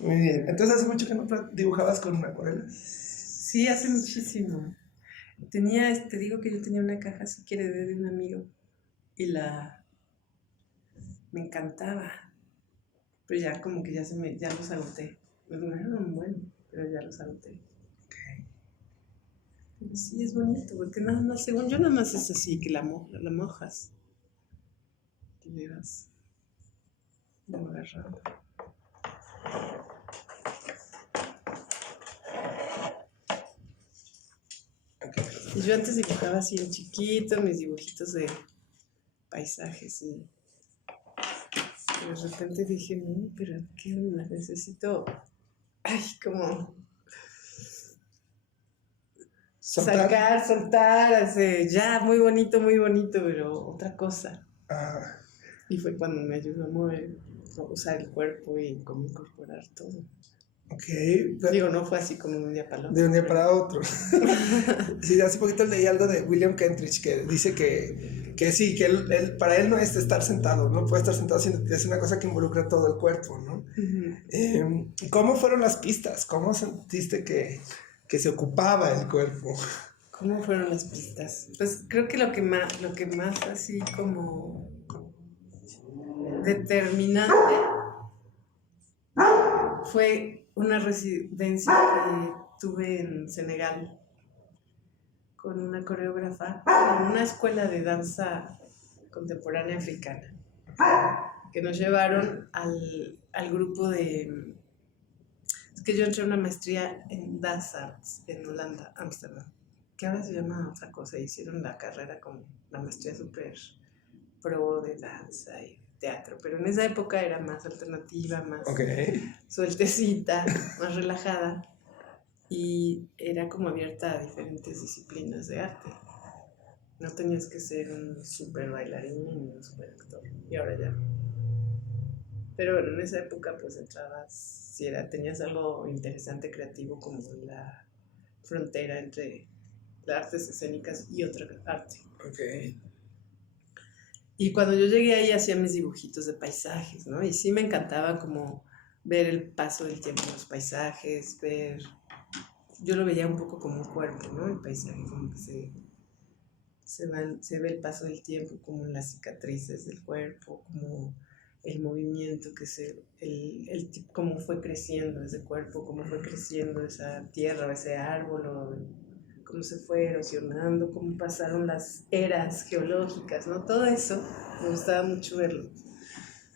Muy bien. Entonces, ¿hace mucho que no dibujabas con una acuarela? Sí, hace muchísimo. Te digo que yo tenía una caja así que heredé de un amigo y me encantaba, pero ya como que ya los agoté. Me duraron bueno, pero ya los agoté. Pero sí, es bonito, porque nada más, según yo, nada más es así, que la mojas y le vas agarrando. Y yo antes dibujaba así en chiquito, mis dibujitos de paisajes y de repente dije, no, pero ¿qué onda? Necesito, ay, como soltar, ya, muy bonito, pero otra cosa. Ah, Y fue cuando me ayudó a usar el cuerpo y cómo incorporar todo. ok. Digo, no fue así como de un día para el De otro, un día pero para otro. Sí, hace poquito leí algo de William Kentridge que dice que sí, que para él no es estar sentado, no puede estar sentado, sino que es una cosa que involucra todo el cuerpo, ¿no? ¿Cómo fueron las pistas? ¿Cómo sentiste que se ocupaba el cuerpo? ¿cómo fueron las pistas? Pues creo que lo que más así como determinante fue una residencia que tuve en Senegal con una coreógrafa, en una escuela de danza contemporánea africana, que nos llevaron al grupo de... Es que yo entré a una maestría en Dance Arts en Holanda, Ámsterdam, que ahora se llama otra cosa, hicieron la carrera como la maestría súper pro de danza y teatro, pero en esa época era más alternativa, más Ok. sueltecita, más relajada y era como abierta a diferentes disciplinas de arte. No tenías que ser un super bailarín ni un super actor. Y ahora ya. Pero bueno, en esa época pues entrabas, si tenías algo interesante, creativo, como la frontera entre las artes escénicas y otra arte. Ok. Y cuando yo llegué ahí hacía mis dibujitos de paisajes, ¿no? Y sí me encantaba como ver el paso del tiempo en los paisajes, yo lo veía un poco como un cuerpo, ¿no? El paisaje como que se ve el paso del tiempo, como las cicatrices del cuerpo, como el movimiento cómo fue creciendo ese cuerpo, cómo fue creciendo esa tierra, ese árbol, cómo se fue erosionando, cómo pasaron las eras geológicas, ¿no? Todo eso me gustaba mucho verlo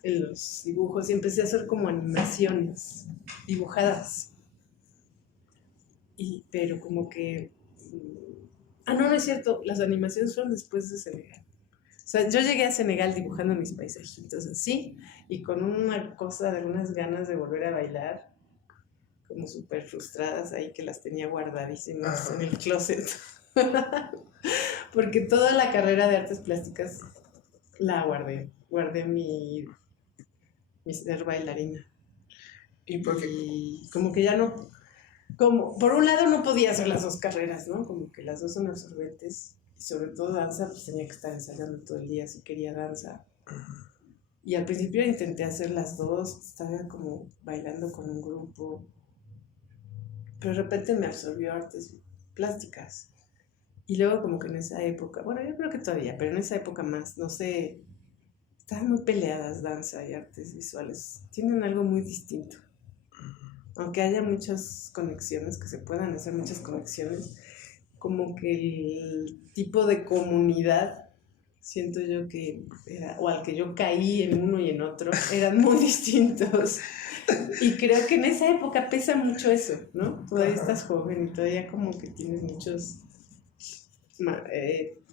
en los dibujos y empecé a hacer como animaciones dibujadas. Pero como que... Ah, no, no es cierto, las animaciones fueron después de Senegal. O sea, yo llegué a Senegal dibujando mis paisajitos así y con una cosa de unas ganas de volver a bailar, como súper frustradas ahí que las tenía guardadísimas en el closet. Porque toda la carrera de artes plásticas la guardé mi ser bailarina. ¿Y por qué? Y como que ya no, como, por un lado no podía hacer las dos carreras, ¿no? Como que las dos son absorbentes. Y sobre todo danza, pues tenía que estar ensayando todo el día si quería danza. Y al principio intenté hacer las dos, estaba como bailando con un grupo, pero de repente me absorbió artes plásticas. Y luego como que en esa época, bueno, yo creo que todavía, pero en esa época más, no sé, estaban muy peleadas danza y artes visuales. Tienen algo muy distinto. Aunque haya muchas conexiones, que se puedan hacer muchas conexiones, como que el tipo de comunidad, siento yo que era, o al que yo caí en uno y en otro, eran muy distintos. Y creo que en esa época pesa mucho eso, ¿no? Todavía estás joven y todavía como que tienes muchos,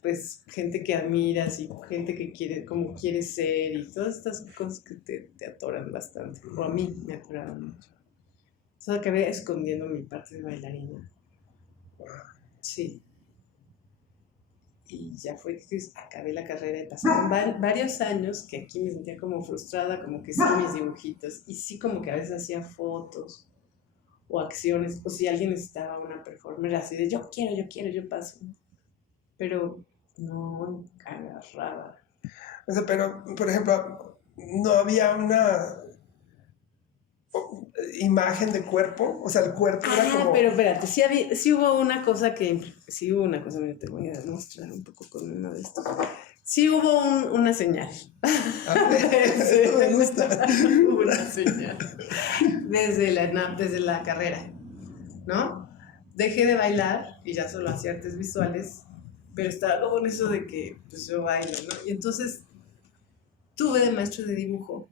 pues, gente que admiras y gente que quiere, como quieres ser y todas estas cosas que te atoran bastante. O a mí me atoraron mucho. O sea, acabé escondiendo mi parte de bailarina. Sí. Y ya fue que acabé la carrera y pasaron varios años que aquí me sentía como frustrada, como que sí mis dibujitos. Y sí como que a veces hacía fotos o acciones, o si alguien necesitaba una performer así de yo quiero, yo paso. Pero no agarraba. O sea, pero, por ejemplo, no había una... imagen de cuerpo, o sea, el cuerpo era como... pero espérate, sí hubo una cosa, mira, te voy a mostrar un poco con uno de estos. Sí hubo una señal. Eso me gusta. Una señal. Desde la carrera, ¿no? Dejé de bailar y ya solo hacía artes visuales, pero estaba como en eso de que pues yo bailo, ¿no? Y entonces tuve de maestro de dibujo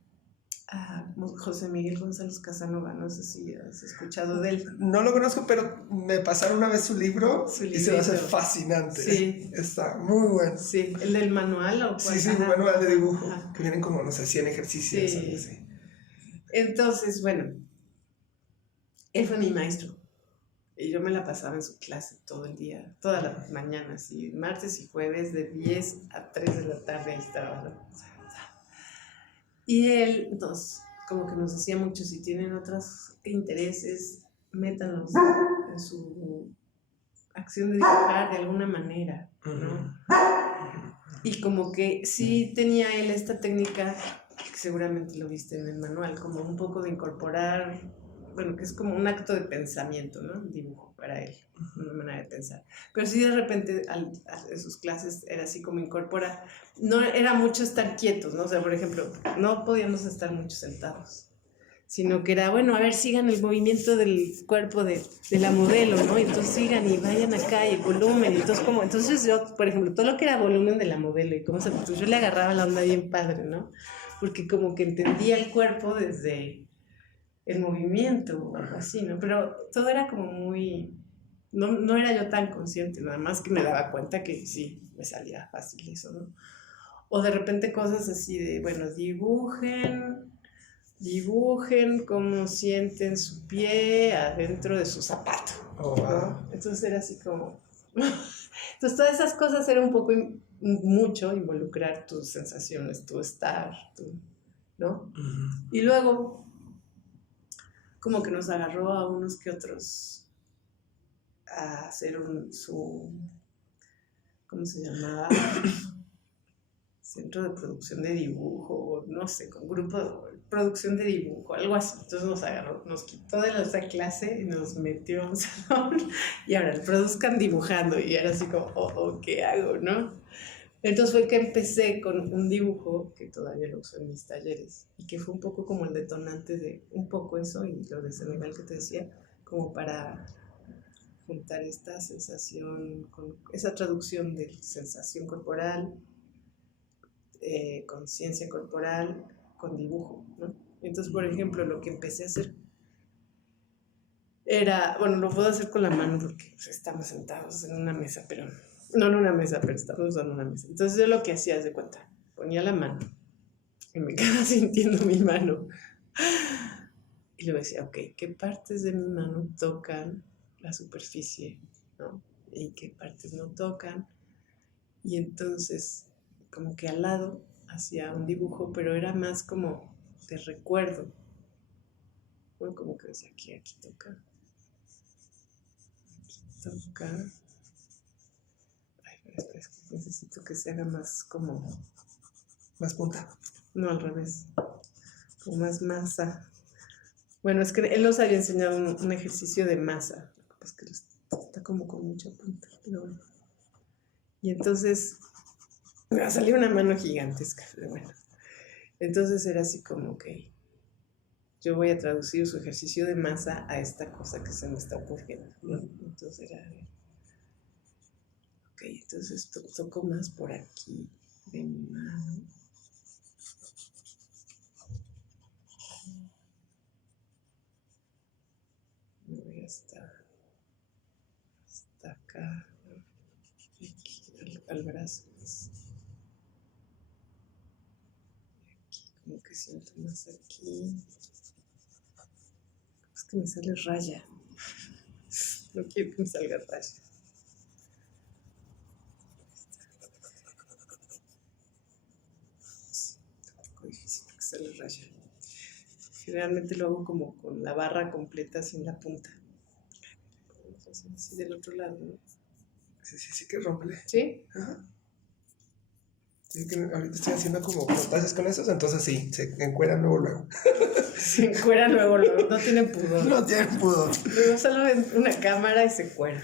a José Miguel González Casanova, no sé si has escuchado de él. No lo conozco, pero me pasaron una vez su libro y se me hace fascinante. Sí. Está muy bueno. Sí, el del manual o cuál. Sí, manual de dibujo, que vienen como, no sé, 100 ejercicios. Sí. Algo así. Entonces, bueno, él fue mi maestro. Y yo me la pasaba en su clase todo el día, todas las mañanas, y martes y jueves de 10 a 3 de la tarde ahí estaba, ¿no? Y él, entonces, como que nos decía mucho, si tienen otros intereses, métanlos en su acción de dibujar de alguna manera, ¿no? Y como que sí tenía él esta técnica, que seguramente lo viste en el manual, como un poco de incorporar, bueno, que es como un acto de pensamiento, ¿no? El dibujo para él, una manera de pensar. Pero sí de repente en sus clases era así como incorpora, no era mucho estar quietos, ¿no? O sea, por ejemplo, no podíamos estar mucho sentados, sino que era, bueno, a ver, sigan el movimiento del cuerpo de la modelo, ¿no? Y entonces sigan y vayan acá y el volumen, y entonces yo, por ejemplo, todo lo que era volumen de la modelo y cómo pues yo le agarraba la onda bien padre, ¿no? Porque como que entendía el cuerpo desde el movimiento o algo así, ¿no? Pero todo era como muy... No era yo tan consciente, nada más que me daba cuenta que sí, me salía fácil eso, ¿no? O de repente cosas así de, bueno, dibujen cómo sienten su pie adentro de su zapato, ¿no? Entonces era así como... Entonces todas esas cosas era un poco mucho involucrar tus sensaciones, tu estar, ¿no? Y luego como que nos agarró a unos que otros a hacer ¿cómo se llamaba? Centro de producción de dibujo, no sé, con grupo de producción de dibujo, algo así. Entonces nos agarró, nos quitó de la clase y nos metió a un salón y ahora produzcan dibujando y era así como, ¿qué hago, no? Entonces fue que empecé con un dibujo que todavía lo uso en mis talleres y que fue un poco como el detonante de un poco eso y lo de ese nivel que te decía, como para juntar esta sensación, con esa traducción de sensación corporal, conciencia corporal, con dibujo, ¿no? Entonces, por ejemplo, lo que empecé a hacer era, bueno, lo puedo hacer con la mano porque pues, estamos sentados en una mesa, pero no en una mesa, pero estamos usando una mesa. Entonces yo lo que hacía, de cuenta, ponía la mano y me quedaba sintiendo mi mano. Y luego decía, ok, ¿qué partes de mi mano tocan la superficie, ¿no? Y qué partes no tocan. Y entonces, como que al lado hacía un dibujo, pero era más como de recuerdo. ¿No? Como que decía, aquí toca. Aquí toca. Ay, pero es que necesito que se haga más como... Más punta. No, al revés. Como más masa. Bueno, es que él nos había enseñado un ejercicio de masa. Pues que está como con mucha punta. Pero bueno. Y entonces me va a salir una mano gigantesca. Pero bueno. Entonces era así como que yo voy a traducir su ejercicio de masa a esta cosa que se me está ocurriendo, ¿no? Entonces era, ok, entonces toco más por aquí de mi mano. Me voy hasta acá, aquí, al brazo. Aquí, como que siento más aquí. Es que me sale raya. No quiero que me salga raya. Es un poco difícil que sale raya. Generalmente lo hago como con la barra completa sin la punta. Así del otro lado, ¿no? Sí, que rómpele. ¿Sí? Ajá. Que ahorita estoy haciendo como montajes con esos, entonces sí, se encueran luego. Se encueran luego, no tienen pudor. No tienen pudor. Luego solo ven una cámara y se encueran.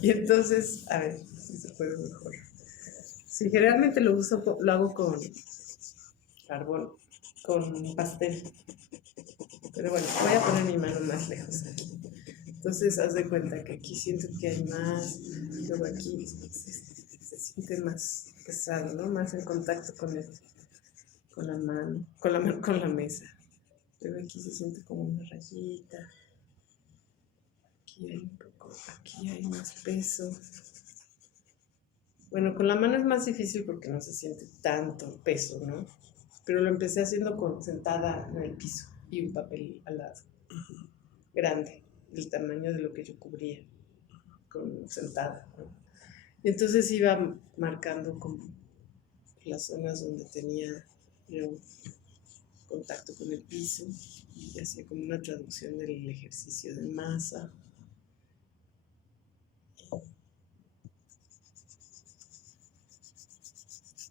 Y entonces, a ver si se puede mejor. Sí, generalmente lo hago con carbón, con pastel. Pero bueno, voy a poner mi mano más lejos. Entonces, haz de cuenta que aquí siento que hay más, luego aquí se siente más pesado, ¿no? Más en contacto con la mano, con la mesa. Luego aquí se siente como una rayita. Aquí hay más peso. Bueno, con la mano es más difícil porque no se siente tanto peso, ¿no? Pero lo empecé haciendo sentada en el piso y un papel al lado, grande, del tamaño de lo que yo cubría, sentada, ¿no? Y entonces iba marcando como las zonas donde tenía yo contacto con el piso y hacía como una traducción del ejercicio de masa.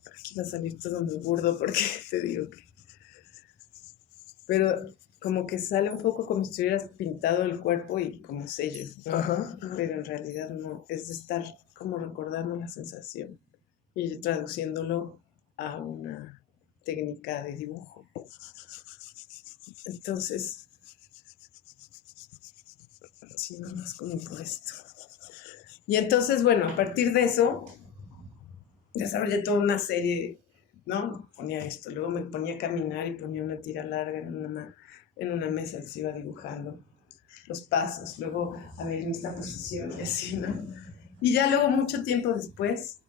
Aquí va a salir todo muy burdo porque te digo que... Pero como que sale un poco como si estuvieras pintado el cuerpo y como sello, ¿no? Ajá. Pero en realidad no, es de estar como recordando la sensación y traduciéndolo a una técnica de dibujo. Entonces, sí, nomás como por esto. Y entonces, bueno, a partir de eso, desarrollé toda una serie, ¿no? Ponía esto, luego me ponía a caminar y ponía una tira larga en una mesa que se iba dibujando los pasos, luego a ver en esta posición y así, ¿no? Y ya luego, mucho tiempo después,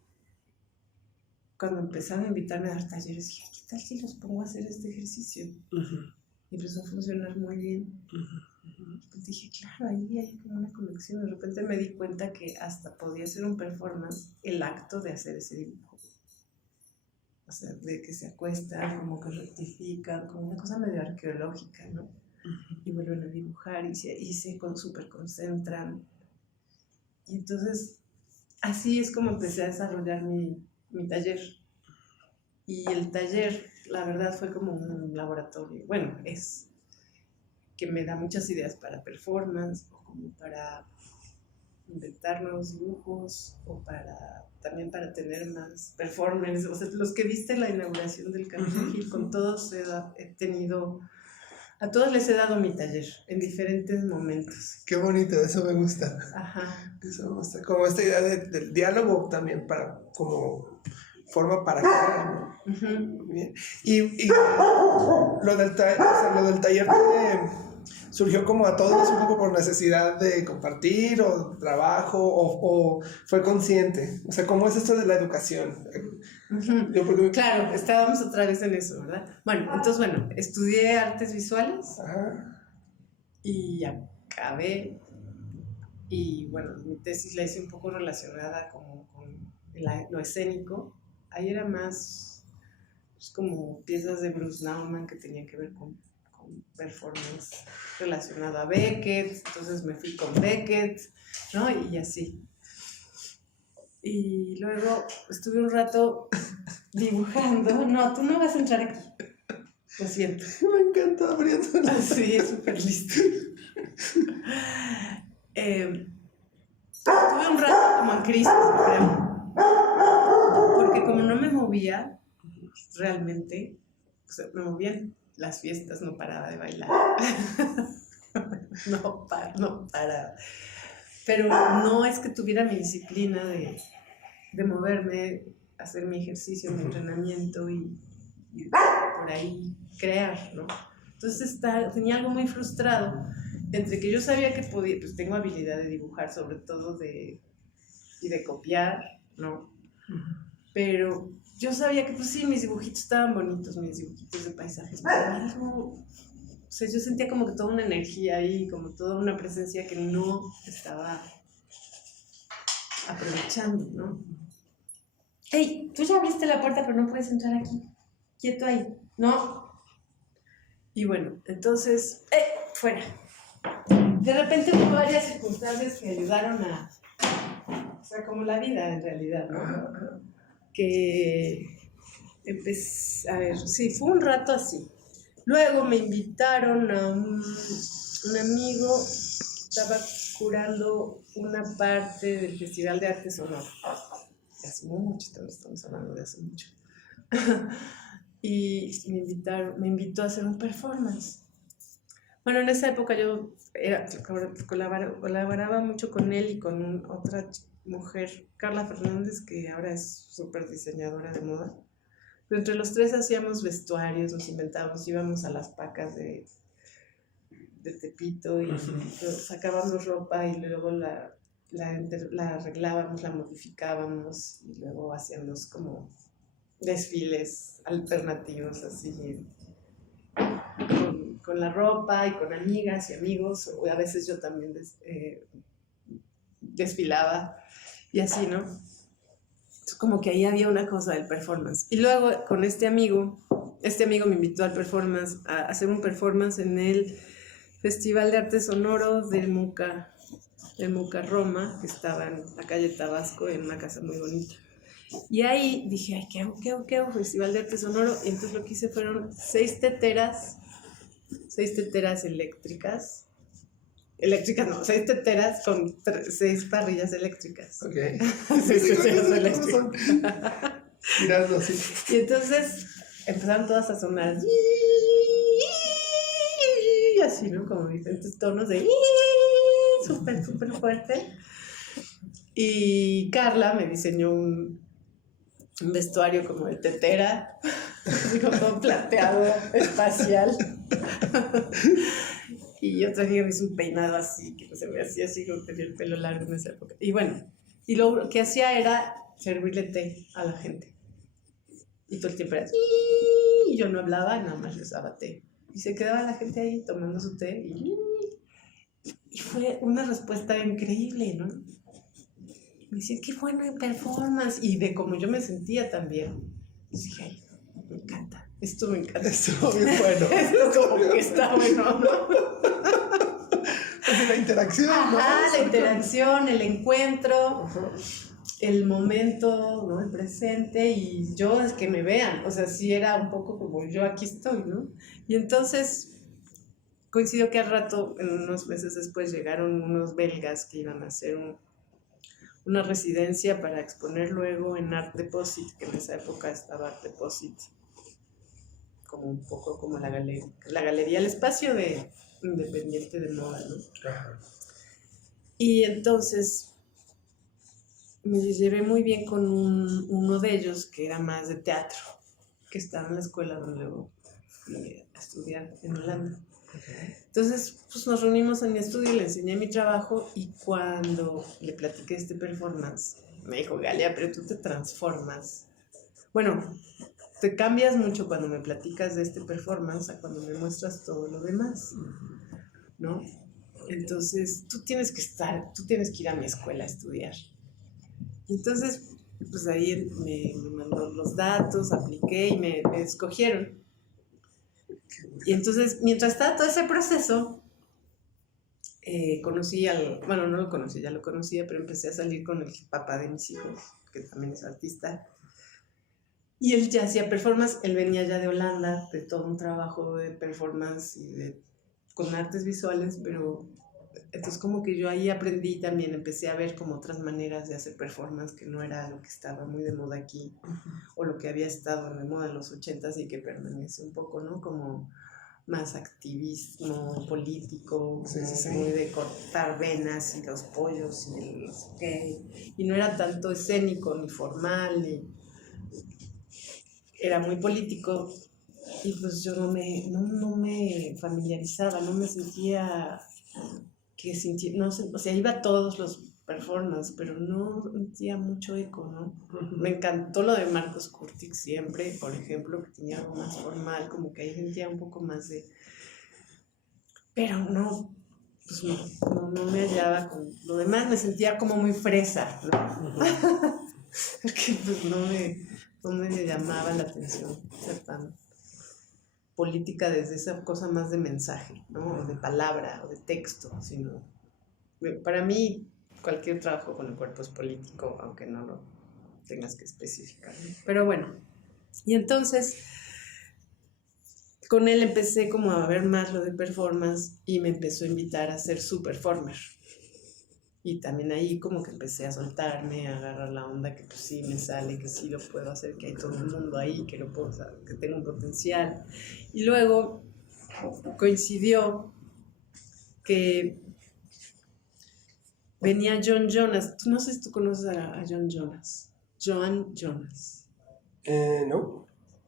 cuando empezaron a invitarme a dar talleres, dije, ¿qué tal si los pongo a hacer este ejercicio? Uh-huh. Y empezó a funcionar muy bien. Uh-huh. Pues dije, claro, ahí hay como una conexión. De repente me di cuenta que hasta podía ser un performance el acto de hacer ese dibujo. O sea, de que se acuestan, como que rectifican, como una cosa medio arqueológica, ¿no? Uh-huh. Y vuelven a dibujar y se súper concentran. Y entonces, así es como empecé a desarrollar mi taller. Y el taller, la verdad, fue como un laboratorio. Bueno, es que me da muchas ideas para performance, o como para inventar nuevos dibujos, o también para tener más performance. O sea, los que viste en la inauguración del Camino Gil, con todos a todos les he dado mi taller en diferentes momentos. Qué bonito, eso me gusta. Ajá. Eso me gusta. Como esta idea del diálogo también como forma para crear, ¿no? Uh-huh. Bien. Y lo del taller surgió como a todos un poco por necesidad de compartir o trabajo o fue consciente. O sea, ¿cómo es esto de la educación? Uh-huh. Claro, estábamos otra vez en eso, ¿verdad? Bueno, entonces, estudié artes visuales. Ajá. Y acabé. Y bueno, mi tesis la hice un poco relacionada como con lo escénico. Ahí era más pues, como piezas de Bruce Nauman que tenían que ver con performance relacionado a Beckett. Entonces me fui con Beckett, ¿no? Y así. Y luego estuve un rato dibujando. No, tú no vas a entrar aquí. Lo siento. Me encanta abriendo. Sí, es súper listo. Estuve un rato como en crisis, creo. Porque como no me movía realmente, o sea, me movían las fiestas, no paraba de bailar. No paraba. Pero no es que tuviera mi disciplina de moverme, hacer mi ejercicio, mi entrenamiento y por ahí crear, ¿no? Entonces tenía algo muy frustrado entre que yo sabía que podía, pues tengo habilidad de dibujar, sobre todo y de copiar, ¿no? Pero yo sabía que, pues sí, mis dibujitos estaban bonitos, mis dibujitos de paisajes, pero algo, o sea, yo sentía como que toda una energía ahí, como toda una presencia que no estaba aprovechando, ¿no? ¡Ey! Tú ya abriste la puerta, pero no puedes entrar aquí. Quieto ahí, ¿no? Y bueno, entonces, fuera. De repente hubo varias circunstancias que ayudaron O sea, como la vida en realidad, ¿no? Que a ver, sí, fue un rato así. Luego me invitaron a un amigo, estaba curando una parte del Festival de Arte Sonoro. Hace mucho, estamos hablando de hace mucho. Y me invitó a hacer un performance. Bueno, en esa época yo colaboraba mucho con él y con otra mujer, Carla Fernández, que ahora es súper diseñadora de moda. Pero entre los tres hacíamos vestuarios, nos inventábamos, íbamos a las pacas de Tepito y sacábamos ropa y luego la arreglábamos, la modificábamos y luego hacíamos como desfiles alternativos así con la ropa y con amigas y amigos, o a veces yo también desfilaba y así, ¿no? Entonces, como que ahí había una cosa del performance. Y luego con este amigo me invitó al performance, a hacer un performance en el Festival de Arte Sonoro del MUCA Roma, que estaba en la calle Tabasco, en una casa muy bonita. Y ahí dije, ay, ¿qué hago? Festival de Arte Sonoro. Y entonces lo que hice fueron 6 teteras eléctricas. Eléctricas no, 6 teteras con 6 parrillas eléctricas. Ok. 6 teteras eléctricas. Girando así. Y entonces empezaron todas a sonar. Así, ¿no? Como diferentes tonos de súper, súper fuerte. Y Carla me diseñó un vestuario como de tetera, así como todo plateado, espacial. Y yo también me hice un peinado así, que no se me hacía así, como tenía el pelo largo en esa época. Y bueno, y lo que hacía era servirle té a la gente. Y todo el tiempo era y yo no hablaba, nada más les daba té. Y se quedaba la gente ahí tomando su té y fue una respuesta increíble, ¿no? Me decían, qué bueno en performance. Y de cómo yo me sentía también. Y dije, ay, me encanta. Esto me encanta. Estuvo bien bueno. Esto como que está bueno, ¿no? Pues la interacción, ajá, ¿no? La interacción, el encuentro, el momento, ¿no? El presente. Y yo, es que me vean. O sea, sí era un poco como yo aquí estoy, ¿no? Y entonces coincidió que al rato, unos meses después, llegaron unos belgas que iban a hacer una residencia para exponer luego en Art Deposit, que en esa época estaba Art Deposit, como un poco como la galería, el espacio de independiente de moda, ¿no? Ajá. Y entonces me llevé muy bien con uno de ellos que era más de teatro, que estaba en la escuela donde luego fui a estudiar en Holanda. Okay. Entonces, pues nos reunimos en mi estudio, le enseñé mi trabajo y cuando le platiqué este performance, me dijo, Galia, pero tú te transformas. Bueno, te cambias mucho cuando me platicas de este performance a cuando me muestras todo lo demás, ¿no? Entonces, tú tienes que ir a mi escuela a estudiar. Y entonces, pues ahí me mandó los datos, apliqué y me escogieron. Y entonces, mientras estaba todo ese proceso, conocí bueno, no lo conocí, ya lo conocía, pero empecé a salir con el papá de mis hijos, que también es artista. Y él ya hacía performance, él venía ya de Holanda, de todo un trabajo de performance y con artes visuales, pero entonces como que yo ahí aprendí también, empecé a ver como otras maneras de hacer performance que no era lo que estaba muy de moda aquí, o lo que había estado de moda en los 80s y que permanece un poco, ¿no? Como más activismo político, sí. Muy de cortar venas y los pollos y el y no era tanto escénico ni formal, era muy político y pues yo no me familiarizaba, no me sentía no sé, o sea, iba a todos los performances, pero no sentía mucho eco, ¿no? Me encantó lo de Marcos Curtic siempre, por ejemplo, que tenía algo más formal, como que ahí sentía un poco más de... Pero no, pues no me hallaba con... Lo demás me sentía como muy fresa, ¿no? Porque pues no me llamaba la atención ser tan política desde esa cosa más de mensaje, ¿no? O de palabra, o de texto, sino... Para mí, cualquier trabajo con el cuerpo es político, aunque no lo tengas que especificar, ¿no? Pero bueno, y entonces con él empecé como a ver más lo de performance y me empezó a invitar a ser su performer. Y también ahí como que empecé a soltarme, a agarrar la onda que pues sí me sale, que sí lo puedo hacer, que hay todo el mundo ahí, que lo puedo, o sea, que tengo un potencial. Y luego coincidió que venía John Jonas. No sé si tú conoces a John Jonas. Joan Jonas. No.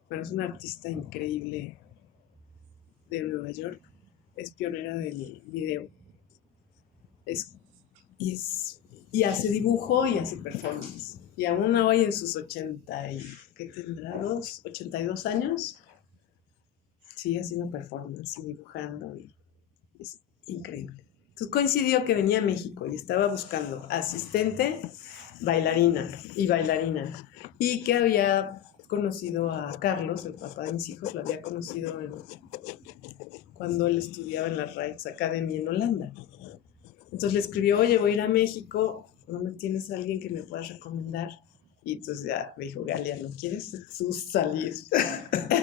Bueno, es una artista increíble de Nueva York. Es pionera del video. Y hace dibujo y hace performance. Y aún hoy en sus 80 y, ¿qué tendrá? 82 años, sigue haciendo performance y dibujando y es increíble. Entonces coincidió que venía a México y estaba buscando asistente, bailarina, y que había conocido a Carlos, el papá de mis hijos, lo había conocido cuando él estudiaba en la Rijks Academy en Holanda. Entonces le escribió, oye, voy a ir a México, ¿no me tienes a alguien que me puedas recomendar? Y entonces ya me dijo, Galia, ¿no quieres tú salir?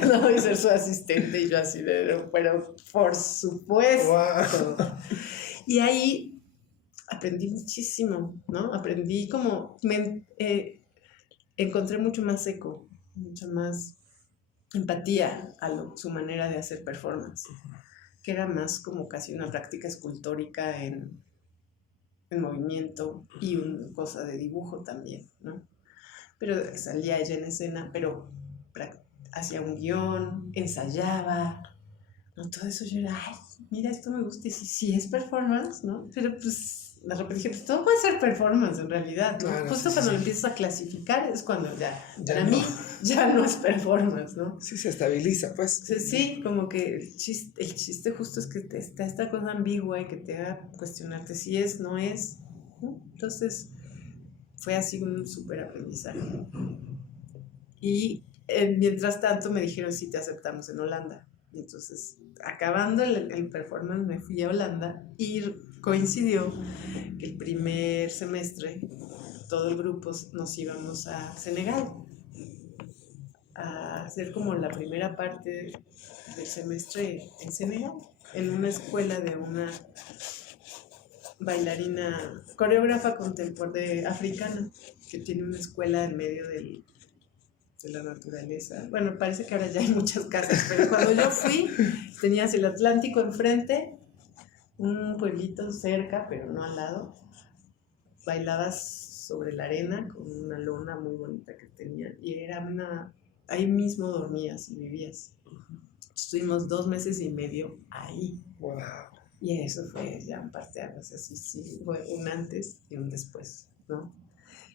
No, y ser su asistente. Y yo así de, pero por supuesto. Wow. Y ahí aprendí muchísimo, ¿no? Aprendí como, encontré mucho más eco, mucha más empatía a su manera de hacer performance, que era más como casi una práctica escultórica en movimiento y una cosa de dibujo también, ¿no? Pero salía ella en escena, pero hacía un guión, ensayaba, ¿no? Todo eso yo era, ay, mira, esto me gusta, y sí es performance, ¿no? Pero pues, de repente dije, pues todo puede ser performance en realidad, ¿no? Claro, justo cuando lo empiezas a clasificar es cuando ya para mí ya no es performance, ¿no? Sí, se estabiliza, pues. Sí, como que el chiste justo es que está esta cosa ambigua y que te haga cuestionarte si es, no es, ¿no? Entonces fue así un súper aprendizaje. Y mientras tanto me dijeron, sí, te aceptamos en Holanda. Y entonces, acabando el performance, me fui a Holanda y coincidió que el primer semestre todo el grupo nos íbamos a Senegal a hacer como la primera parte del semestre en Senegal, en una escuela de una bailarina, coreógrafa contemporánea africana, que tiene una escuela en medio de la naturaleza. Bueno, parece que ahora ya hay muchas casas, pero cuando yo fui, tenías el Atlántico enfrente, un pueblito cerca, pero no al lado. Bailabas sobre la arena con una lona muy bonita que tenía, y era ahí mismo dormías y vivías. Estuvimos 2 meses y medio ahí. Wow. Y eso fue ya en parte, o sea, sí, fue un antes y un después, ¿no?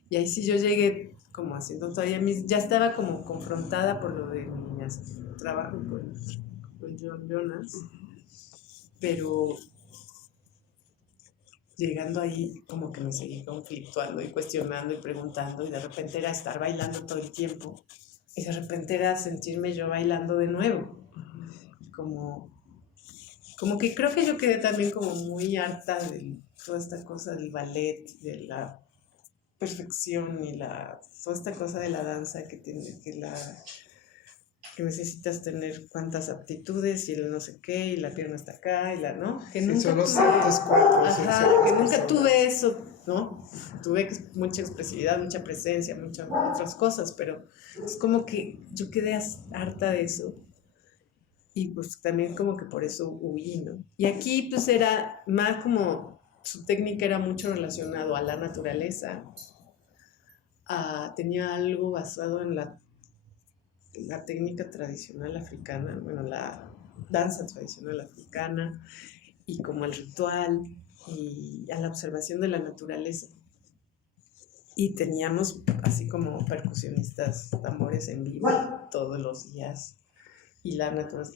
Y ahí sí yo llegué como haciendo todavía ya estaba como confrontada por lo de mi trabajo con John Jonas, pero llegando ahí como que me seguí conflictuando y cuestionando y preguntando, y de repente era estar bailando todo el tiempo, y de repente era sentirme yo bailando de nuevo, como que creo que yo quedé también como muy harta de toda esta cosa del ballet, de la perfección y toda esta cosa de la danza que necesitas tener cuántas aptitudes y el no sé qué y la pierna está acá y ¿no? Que sí, nunca son los saltos cuerpos. Ajá, que nunca tuve eso, ¿no? Tuve mucha expresividad, mucha presencia, muchas otras cosas, pero es como que yo quedé harta de eso. Y pues también como que por eso huí, ¿no? Y aquí pues era más como, su técnica era mucho relacionado a la naturaleza, tenía algo basado en la técnica tradicional africana, bueno, la danza tradicional africana, y como el ritual, y a la observación de la naturaleza. Y teníamos así como percusionistas, tambores en vivo todos los días, y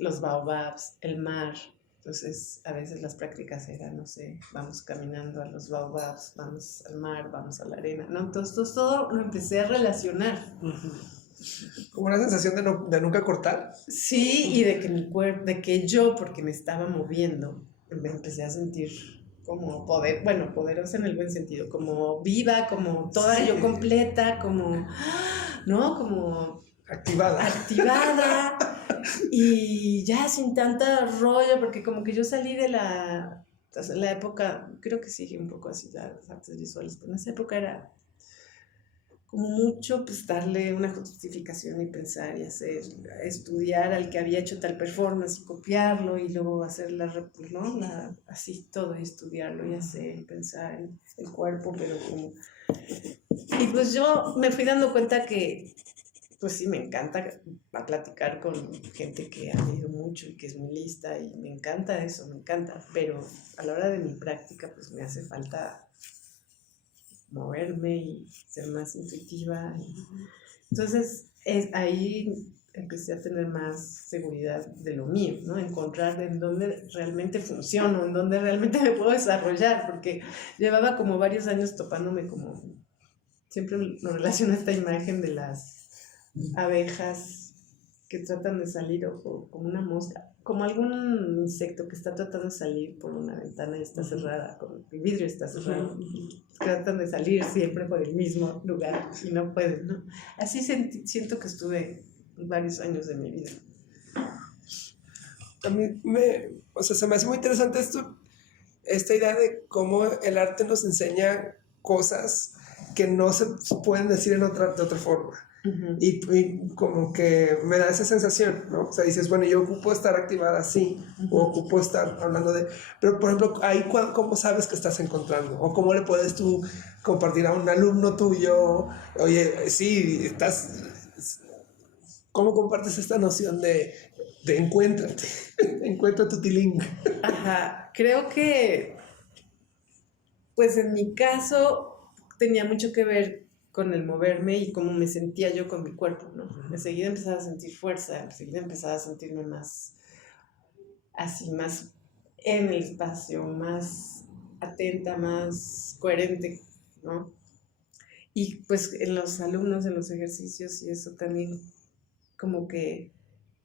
los baobabs, el mar. Entonces, a veces las prácticas eran, no sé, vamos caminando a los baobabs, vamos al mar, vamos a la arena, ¿no? Entonces, todo lo empecé a relacionar. Como una sensación de nunca cortar. Sí, y de que mi cuerpo, de que yo, porque me estaba moviendo, me empecé a sentir como poderosa en el buen sentido, como viva, como toda yo completa, como, ¿no? Como activada y ya sin tanta rollo, porque como que yo salí de la época, creo que sigue un poco así las artes visuales, pero en esa época era como mucho pues darle una justificación y pensar y hacer, estudiar al que había hecho tal performance y copiarlo y luego hacer ¿no? Así todo y estudiarlo y hacer y pensar en el cuerpo, pero como... Y pues yo me fui dando cuenta que pues sí, me encanta platicar con gente que ha leído mucho y que es muy lista y me encanta eso, me encanta, pero a la hora de mi práctica pues me hace falta moverme y ser más intuitiva. Entonces ahí empecé a tener más seguridad de lo mío, ¿no? Encontrar en dónde realmente funciono, en dónde realmente me puedo desarrollar, porque llevaba como varios años topándome como, siempre lo relaciono a esta imagen de las abejas que tratan de salir o como una mosca, como algún insecto que está tratando de salir por una ventana y está cerrada, el vidrio está cerrado, y tratan de salir siempre por el mismo lugar y no pueden, ¿no? Así siento que estuve varios años de mi vida. A mí se me hace muy interesante esta idea de cómo el arte nos enseña cosas que no se pueden decir de otra forma. Y como que me da esa sensación, ¿no? O sea, dices, bueno, yo ocupo estar activada así, o ocupo estar hablando de... Pero, por ejemplo, ahí, ¿cómo sabes que estás encontrando? O cómo le puedes tú compartir a un alumno tuyo, oye, sí, estás... ¿Cómo compartes esta noción de encuéntrate, encuentra tu tiling? Ajá, creo que, pues en mi caso, tenía mucho que ver con el moverme y cómo me sentía yo con mi cuerpo, ¿no? Enseguida empezaba a sentir fuerza, enseguida empezaba a sentirme más, así, más en el espacio, más atenta, más coherente, ¿no? Y pues en los alumnos, en los ejercicios y eso también como que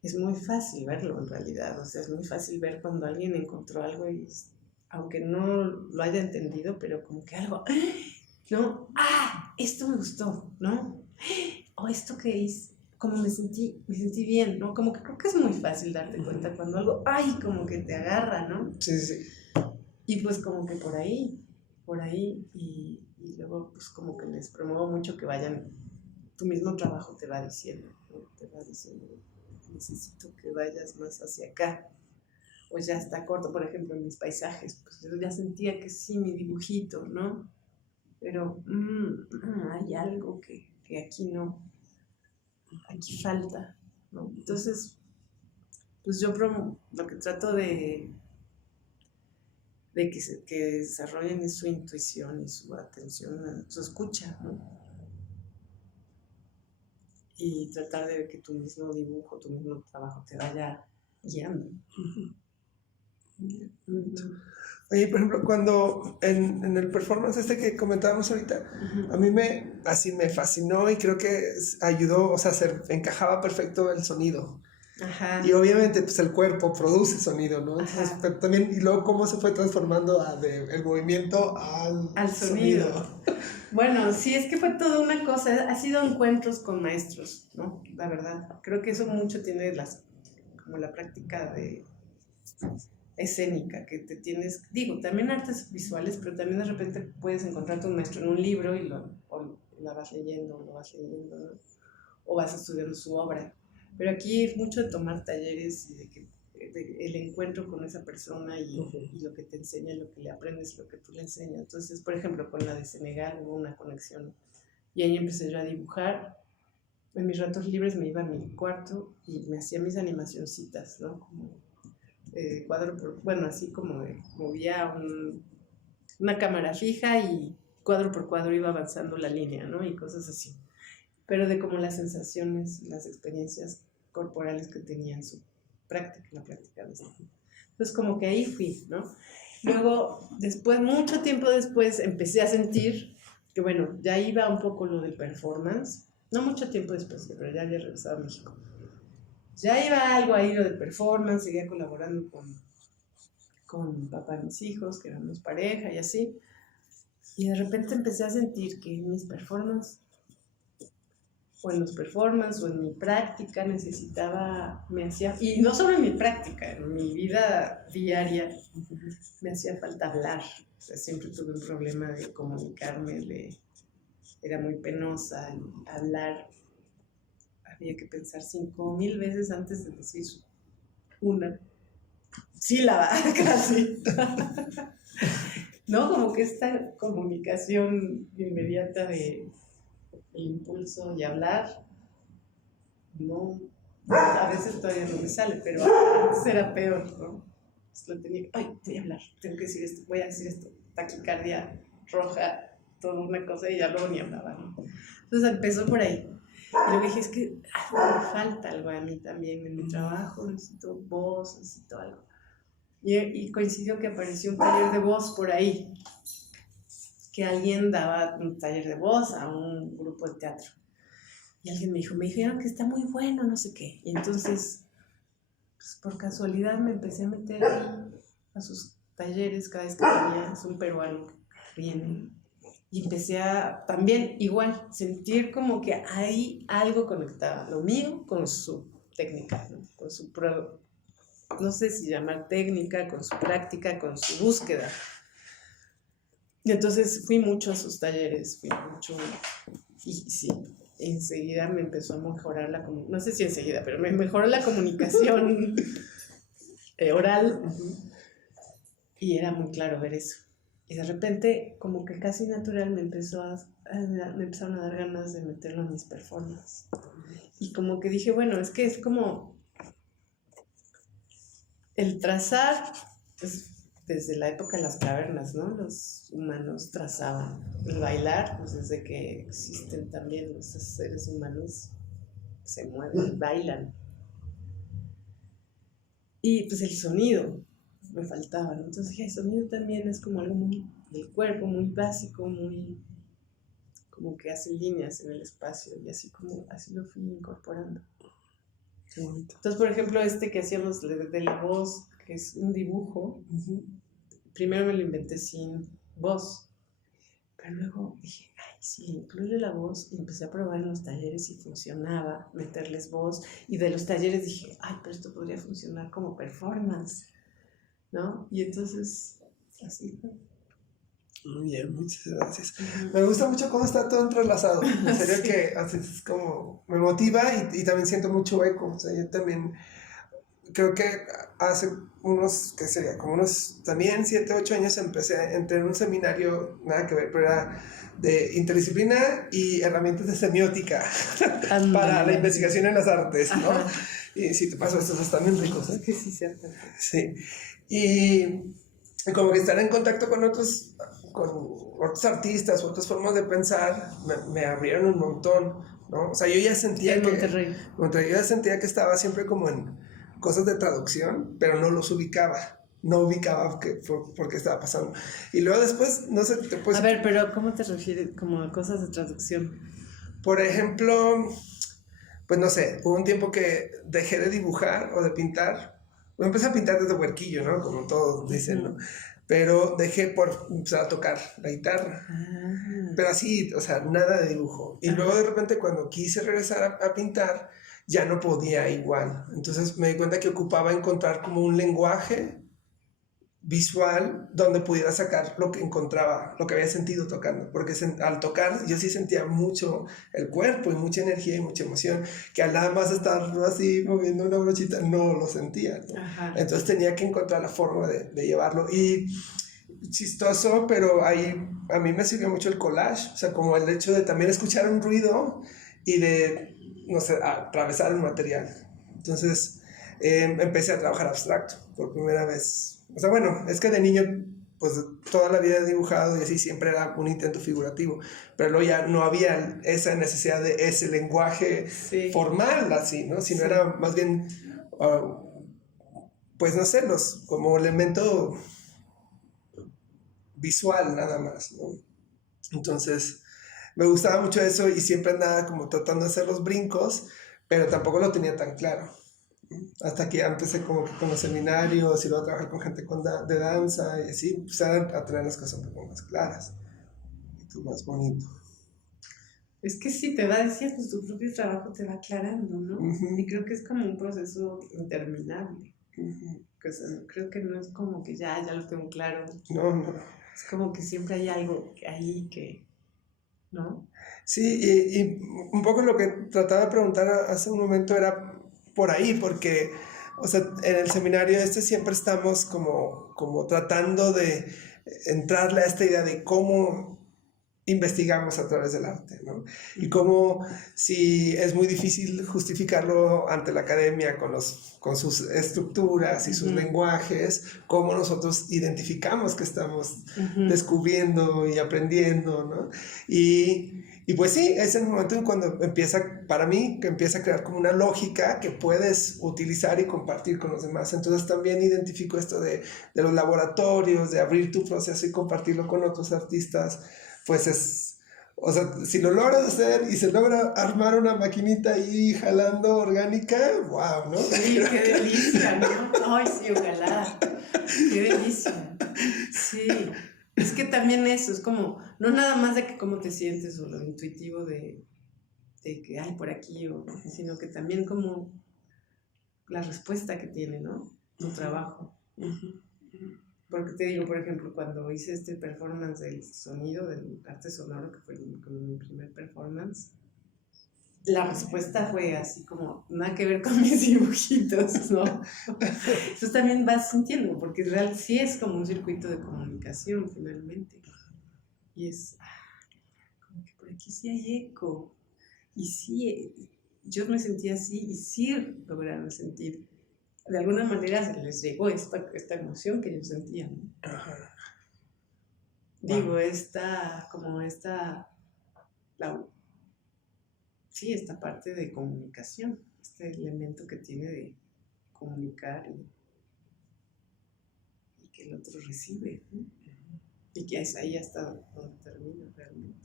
es muy fácil verlo en realidad, o sea, es muy fácil ver cuando alguien encontró algo y aunque no lo haya entendido, pero como que algo, ¿no? ¡Ah! Esto me gustó, ¿no? O esto que hice, como me sentí bien, ¿no? Como que creo que es muy fácil darte cuenta cuando algo, ¡ay! Como que te agarra, ¿no? Sí, sí. Y pues como que por ahí, y luego pues como que les promuevo mucho que vayan, tu mismo trabajo te va diciendo, ¿no? Te va diciendo, necesito que vayas más hacia acá, o ya está corto, por ejemplo, en mis paisajes, pues yo ya sentía que sí, mi dibujito, ¿no? Pero hay algo que aquí no, aquí falta, ¿no? Entonces, pues yo lo que trato de que desarrollen es su intuición y su atención, su escucha, ¿no? Y tratar de que tu mismo dibujo, tu mismo trabajo te vaya guiando. Oye, por ejemplo, cuando en el performance este que comentábamos ahorita, a mí me fascinó y creo que ayudó, o sea, encajaba perfecto el sonido. Ajá. Y obviamente pues el cuerpo produce sonido, ¿no? Entonces, pero también, y luego cómo se fue transformando el movimiento al sonido. Bueno, sí, es que fue toda una cosa, ha sido encuentros con maestros, ¿no? La verdad, creo que eso mucho tiene como la práctica de escénica, que te tienes, digo, también artes visuales, pero también de repente puedes encontrarte un maestro en un libro y la vas leyendo, ¿no? O vas estudiando su obra. Pero aquí es mucho de tomar talleres y el encuentro con esa persona y lo que te enseña, lo que le aprendes, lo que tú le enseñas. Entonces, por ejemplo, con la de Senegal hubo una conexión y ahí empecé yo a dibujar. En mis ratos libres me iba a mi cuarto y me hacía mis animacioncitas, ¿no? Como cuadro por, bueno, así como movía una cámara fija y cuadro por cuadro iba avanzando la línea, ¿no? Y cosas así. Pero de como las sensaciones, las experiencias corporales que tenía en su práctica, la práctica de esto. Entonces como que ahí fui, ¿no? Luego, después, mucho tiempo después, empecé a sentir que, bueno, ya iba un poco lo del performance, no mucho tiempo después, pero ya había regresado a México. Ya iba algo ahí lo del performance, seguía colaborando con con mi papá y mis hijos, que éramos pareja y así. Y de repente empecé a sentir que en mis performances, o en los performances, o en mi práctica, y no solo en mi práctica, en mi vida diaria, me hacía falta hablar. O sea, siempre tuve un problema de comunicarme, era muy penosa, hablar. Había que pensar 5,000 veces antes de decir una sílaba, casi. ¿No? Como que esta comunicación inmediata de el impulso y hablar, no, a veces todavía no me sale, pero antes era peor, ¿no? Entonces lo tenía que, voy a hablar, tengo que decir esto, voy a decir esto, taquicardia roja, toda una cosa, y ya luego ni hablaba, ¿no? Entonces empezó por ahí. Y luego dije, es que me falta algo a mí también en mi trabajo, necesito voz, necesito algo. Y coincidió que apareció un taller de voz por ahí, que alguien daba un taller de voz a un grupo de teatro. Y alguien me dijeron que está muy bueno, no sé qué. Y entonces, pues, por casualidad me empecé a meter a sus talleres cada vez que venía, es un peruano que viene. Y empecé a también igual sentir como que hay algo conectado, lo mío con su técnica, ¿no? Con su no sé si llamar técnica, con su práctica, con su búsqueda. Y entonces fui mucho a sus talleres, y sí, enseguida me empezó a mejorar no sé si enseguida, pero me mejoró la comunicación oral, y era muy claro ver eso. Y de repente, como que casi natural, me empezaron a dar ganas de meterlo en mis performances. Y como que dije, bueno, es que es como el trazar, pues, desde la época de las cavernas, ¿no? Los humanos trazaban. El bailar, pues desde que existen también los seres humanos, se mueven, bailan. Y pues el sonido me faltaba, ¿no? Entonces dije, el sonido también es como algo muy del cuerpo, muy básico, muy como que hace líneas en el espacio, y así lo fui incorporando. Qué bonito. Entonces, por ejemplo, que hacíamos de la voz, que es un dibujo, primero me lo inventé sin voz, pero luego dije, sí, incluyo la voz, y empecé a probar en los talleres y funcionaba, meterles voz, y de los talleres dije, pero esto podría funcionar como performance, ¿no? Y entonces, así fue. Muy bien, muchas gracias. Me gusta mucho cómo está todo entrelazado. En serio, sí. Que así es como me motiva, y también siento mucho eco. O sea, yo también creo que hace ¿qué sería? Como también 7, 8 años entré en un seminario, nada que ver, pero era de interdisciplina y herramientas de semiótica para la investigación en las artes, ¿no? Ajá. Y si te paso estos están bien ricos, ¿eh? Que sí, cierto. Sí. Y como que estar en contacto con otros artistas, otras formas de pensar, me abrieron un montón, ¿no? O sea, yo ya sentía Monterrey, yo ya sentía que estaba siempre como en cosas de traducción, pero no los ubicaba. No ubicaba por qué estaba pasando. Y luego después, no sé, te puedes... A ver, pero ¿cómo te refieres como a cosas de traducción? Por ejemplo, pues no sé, hubo un tiempo que dejé de dibujar o de pintar. Bueno, empecé a pintar desde huerquillo, ¿no? Como todos dicen, ¿no? Pero dejé por empezar a tocar la guitarra. Pero así, o sea, nada de dibujo. Y luego de repente cuando quise regresar a pintar, ya no podía igual. Entonces me di cuenta que ocupaba encontrar como un lenguaje visual donde pudiera sacar lo que encontraba, lo que había sentido tocando. Porque al tocar yo sí sentía mucho el cuerpo y mucha energía y mucha emoción, que al nada más estar así moviendo una brochita no lo sentía, ¿no? Entonces tenía que encontrar la forma de llevarlo. Y chistoso, pero ahí a mí me sirvió mucho el collage, o sea, como el hecho de también escuchar un ruido y de, no sé, atravesar un material. Entonces empecé a trabajar abstracto por primera vez. O sea, bueno, es que de niño, pues toda la vida he dibujado y así siempre era un intento figurativo, pero luego ya no había esa necesidad de ese lenguaje formal así, ¿no? Sino era más bien, pues no sé, como elemento visual nada más, ¿no? Entonces me gustaba mucho eso y siempre andaba como tratando de hacer los brincos, pero tampoco lo tenía tan claro. Hasta que ya empecé como que con los seminarios y luego a trabajar con gente de danza y así, pues a tener las cosas un poco más claras y más bonito. Es que sí, te va diciendo, pues tu propio trabajo te va aclarando, ¿no? Uh-huh. Y creo que es como un proceso interminable. Uh-huh. Creo que no es como que ya lo tengo claro. No, no. Es como que siempre hay algo ahí que, ¿no? Sí, y un poco lo que trataba de preguntar hace un momento era por ahí, porque, o sea, en el seminario siempre estamos como tratando de entrarle a esta idea de cómo investigamos a través del arte, ¿no? Y cómo si es muy difícil justificarlo ante la academia con sus estructuras y sus lenguajes, cómo nosotros identificamos que estamos descubriendo y aprendiendo, ¿no? Y pues sí, es el momento en cuando para mí, que empieza a crear como una lógica que puedes utilizar y compartir con los demás. Entonces también identifico esto de los laboratorios, de abrir tu proceso y compartirlo con otros artistas, pues o sea, si lo logras hacer y se logra armar una maquinita ahí jalando orgánica, wow, ¿no? Sí, qué delicia, ¿no? Ay, sí, ojalá. Qué delicia. Sí. Es que también eso, es como, no nada más de que cómo te sientes o lo intuitivo de que hay por aquí, sino que también como la respuesta que tiene, ¿no? Tu trabajo. Porque te digo, por ejemplo, cuando hice este performance del sonido, del arte sonoro, que fue como mi primer performance, la respuesta fue así como, nada que ver con mis dibujitos, ¿no? Entonces también vas sintiendo, porque en realidad sí es como un circuito de comunicación, finalmente. Y es, como que por aquí sí hay eco. Y sí, yo me sentía así, y sí lograron sentir. De alguna manera se les llegó esta emoción que yo sentía, ¿no? Ajá. Digo, esta parte de comunicación, este elemento que tiene de comunicar y que el otro recibe, ¿no? Y que es ahí hasta donde termina realmente.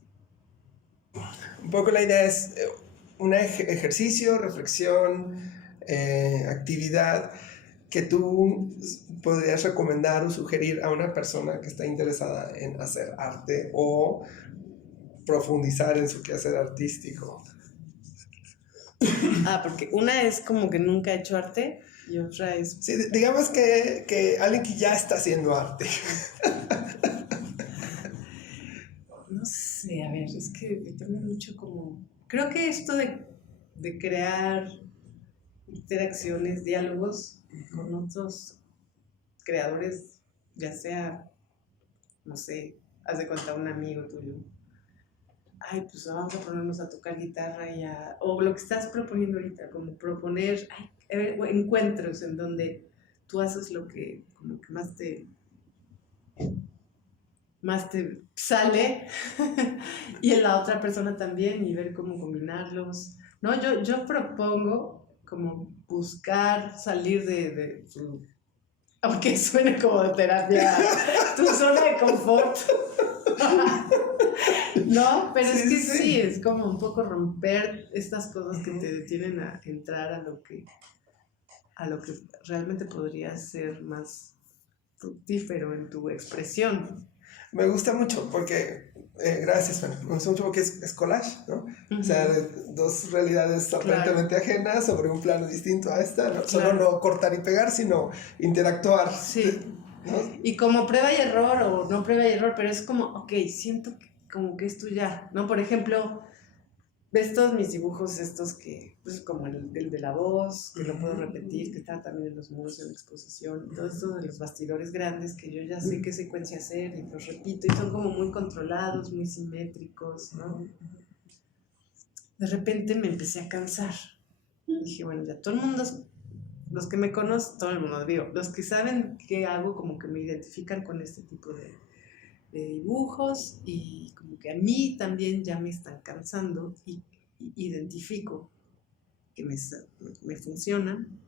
Un poco la idea es un ejercicio, reflexión, actividad que tú podrías recomendar o sugerir a una persona que está interesada en hacer arte o profundizar en su quehacer artístico. Porque una es como que nunca ha hecho arte y otra es... Sí, digamos que alguien que ya está haciendo arte. No sé, a ver, es que depende mucho como... Creo que esto de crear interacciones, diálogos con otros creadores, ya sea, no sé, haz de cuenta un amigo tuyo. Ay, pues vamos a ponernos a tocar guitarra o lo que estás proponiendo ahorita, como proponer encuentros en donde tú haces lo que como que más te sale y en la otra persona también y ver cómo combinarlos. No, yo propongo como buscar salir de su, aunque suene como de terapia, tu zona de confort. No, pero es que sí, es como un poco romper estas cosas que te detienen a entrar a lo que realmente podría ser más fructífero en tu expresión. Me gusta mucho porque, gracias, Fanny, me gusta mucho porque es collage, ¿no? O sea, dos realidades aparentemente ajenas sobre un plano distinto a esta, ¿no? Solo no cortar y pegar, sino interactuar. Sí. ¿No? Y como prueba y error, o no prueba y error, pero es como, ok, siento como que esto ya, ¿no? Por ejemplo, ves todos mis dibujos estos que, pues como el de la voz, que lo puedo repetir, que está también en los muros en la exposición, todo esto de los bastidores grandes, que yo ya sé qué secuencia hacer y los repito, y son como muy controlados, muy simétricos, ¿no? De repente me empecé a cansar. Dije, bueno, ya todo el mundo, los que me conocen, todo el mundo, digo, los que saben qué hago, como que me identifican con este tipo de dibujos y como que a mí también ya me están cansando y identifico que me funcionan,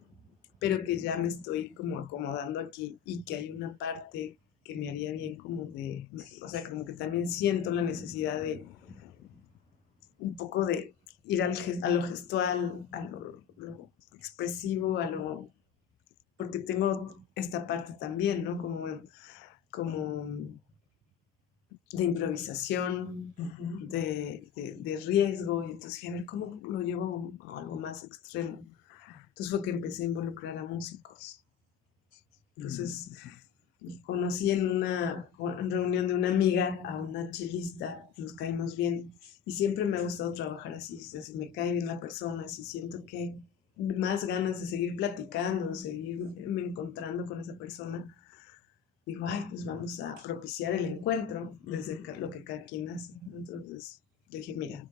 pero que ya me estoy como acomodando aquí y que hay una parte que me haría bien como o sea, como que también siento la necesidad de un poco de ir a lo gestual, a lo expresivo, porque tengo esta parte también, ¿no? Como de improvisación, de riesgo, y entonces, a ver, ¿cómo lo llevo a algo más extremo? Entonces fue que empecé a involucrar a músicos. Entonces conocí en una reunión de una amiga a una chelista, nos caímos bien, y siempre me ha gustado trabajar así, o sea, si me cae bien la persona, si siento que hay más ganas de seguir platicando, de seguirme encontrando con esa persona, digo, ay, pues vamos a propiciar el encuentro desde lo que cada quien hace. Entonces dije, mira,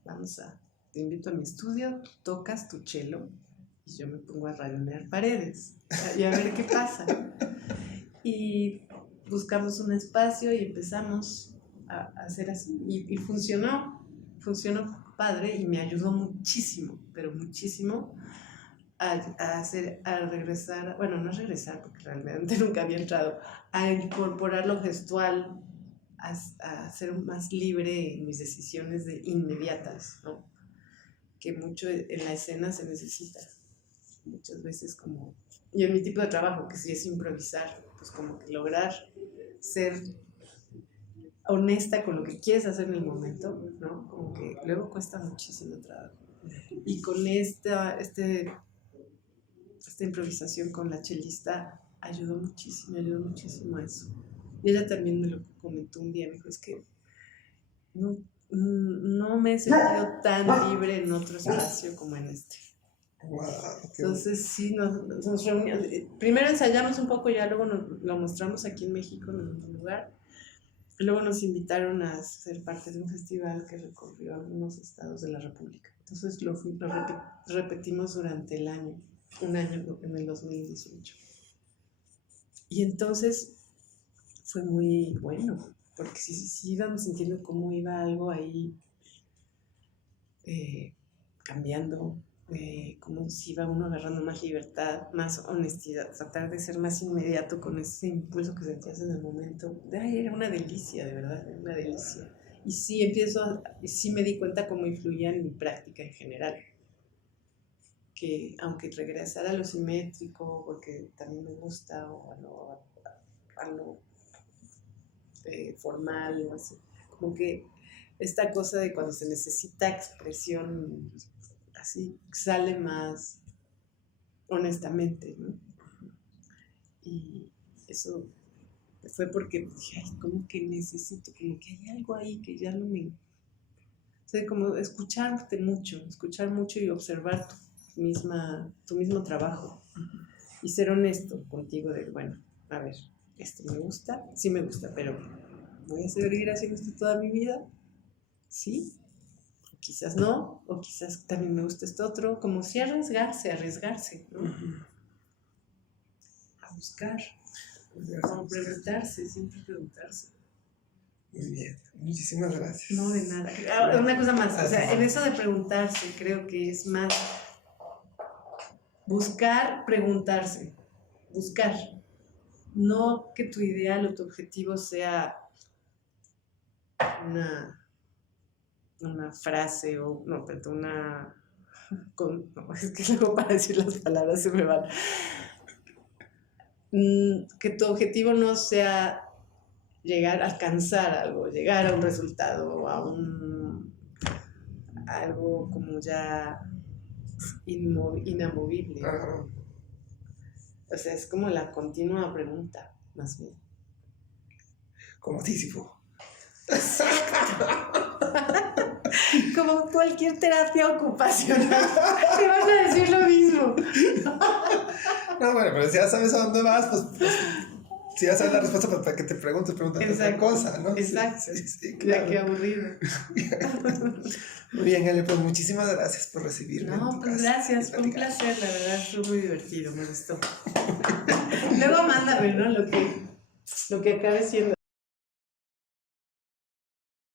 te invito a mi estudio, tú tocas tu cello y yo me pongo a rayonear paredes y a ver qué pasa. Y buscamos un espacio y empezamos a hacer así. Y funcionó padre y me ayudó muchísimo, pero muchísimo a regresar, bueno, no regresar porque realmente nunca había entrado, a incorporar lo gestual, a ser más libre en mis decisiones inmediatas, ¿no? Que mucho en la escena se necesita, muchas veces como, y en mi tipo de trabajo, que sí es improvisar, pues como que lograr ser honesta con lo que quieres hacer en el momento, ¿no? Como que luego cuesta muchísimo trabajo. Y con esta improvisación con la chelista ayudó muchísimo a eso. Y ella también me lo comentó un día, me dijo, es que no me he sentido tan libre en otro espacio como en este. Wow, entonces sí, nos reunimos, primero ensayamos un poco, ya luego lo mostramos aquí en México en un lugar, y luego nos invitaron a ser parte de un festival que recorrió algunos estados de la República. Entonces lo repetimos durante un año en el 2018. Y entonces fue muy bueno, porque sí íbamos sintiendo cómo iba algo ahí cambiando, cómo si iba uno agarrando más libertad, más honestidad, tratar de ser más inmediato con ese impulso que sentías en el momento. Ay, era una delicia, de verdad, era una delicia. Y sí me di cuenta cómo influía en mi práctica en general. Que aunque regresara a lo simétrico, porque también me gusta, o a lo formal, o así, como que esta cosa de cuando se necesita expresión, así sale más honestamente, ¿no? Y eso fue porque dije, ay, como que necesito, como que hay algo ahí que ya no me... O sea, como escuchar mucho y observar tu mismo trabajo y ser honesto contigo de, bueno, a ver, esto me gusta, sí me gusta, pero ¿voy a seguir haciendo esto toda mi vida? Sí, o quizás no, o quizás también me gusta esto otro, como si arriesgarse, ¿no? A buscar, como preguntarse, siempre preguntarse. Muy bien, muchísimas gracias. No, de nada. Una cosa más, o sea, en eso de preguntarse creo que es más preguntarse, buscar. No que tu ideal o tu objetivo sea una frase o, no, perdón, es que luego para decir las palabras se me van. Que tu objetivo no sea llegar a alcanzar algo, llegar a un resultado, algo como ya inamovible. O sea, es como la continua pregunta, más bien. Como Sísifo. Como cualquier terapia ocupacional. Te vas a decir lo mismo. No, bueno, pero si ya sabes a dónde vas, pues si ya sabes la respuesta, pues para que te preguntes otra cosa, ¿no? Exacto. Sí, claro. Ya, qué aburrido. Muy bien, Ale, pues muchísimas gracias por recibirme. No, pues gracias, fue un placer, la verdad, fue muy divertido, me gustó. Luego mándame, ¿no? Lo que acabe siendo.